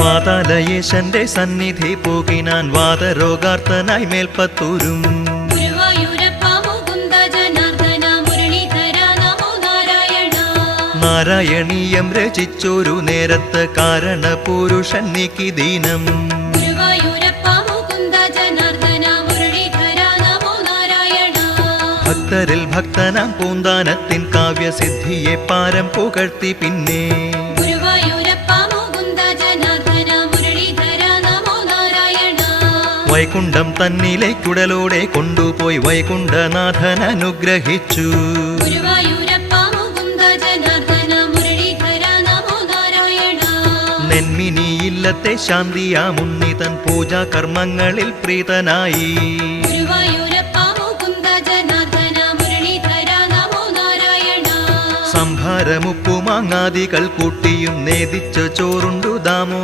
വാതാലയേശന്റെ സന്നിധി പോകിനാൻ വാതരോഗാർത്തനായി മേൽപ്പത്തൂരും. നാരായണീയം രചിച്ചൊരു നേരത്ത് കാരണപുരുഷൻ നീക്കി ദീനം. ഭക്തരിൽ ഭക്തനാം പൂന്താനത്തിൻ കാവ്യസിദ്ധിയെ പാരം പുകഴ്ത്തി പിന്നെ വൈകുണ്ഠം തന്നിലേക്കുടലോടെ കൊണ്ടുപോയി വൈകുണ്ഠനാഥൻ അനുഗ്രഹിച്ചു. നെന്മിനിയില്ലത്തെ ശാന്തിയാമുന്നിതൻ പൂജാകർമ്മങ്ങളിൽ പ്രീതനായി. സംഭാരമുപ്പുമാങ്ങാദികൾ കൂട്ടിയും നേദിച്ച ചോറുണ്ടു ദാമോ